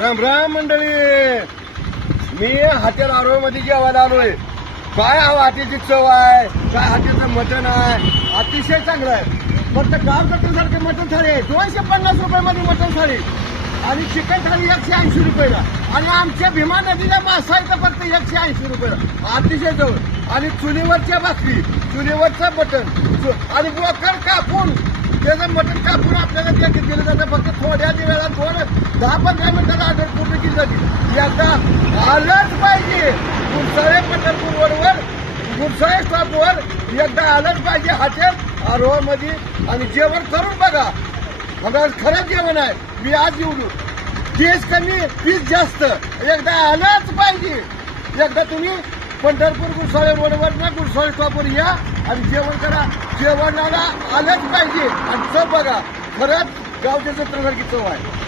राम राम मंडळी. मी हॉटेल आरोमध्ये जेवायला आलोय. काय हॉटेलची चव आहे, काय हॉटेलचं मटण आहे, अतिशय चांगलं आहे. फक्त गाव सारखे मटण थाळी आहे 250 रुपयामध्ये मटण थाळी आणि चिकन थाळी 180 रुपयाला. आणि आमच्या भीमा नदीला मासा इथं फक्त 180 रुपयाला. अतिशय जवळ. आणि चुलीवरच्या भाकरी, चुलीवरचं मटण आणि बोकड कापून त्याचं मटण कापून आपल्याला ते दिलं जातं. फक्त थोड्या वेळात 10-15 मिनिटात ऑर्डर पूर्ण केली जाते. एकदा आलंच पाहिजे गुरसाळे पंढरपूर रोडवर, गुरसाळे स्टॉपवर एकदा आलंच पाहिजे हॉटेल आरोहमध्ये. आणि जेवण करून बघा, मला खरंच जेवण आहे. मी आज जेवलो, केस कमी पीस जास्त. एकदा आलंच पाहिजे. एकदा तुम्ही पंढरपूर गुरसाळे रोडवर ना गुरसाळे स्टॉपवर या आणि जेवण करा. जेवणाला आलंच पाहिजे आणि चव बघा. खरंच गावच्या जत्रेसारखी चव आहे.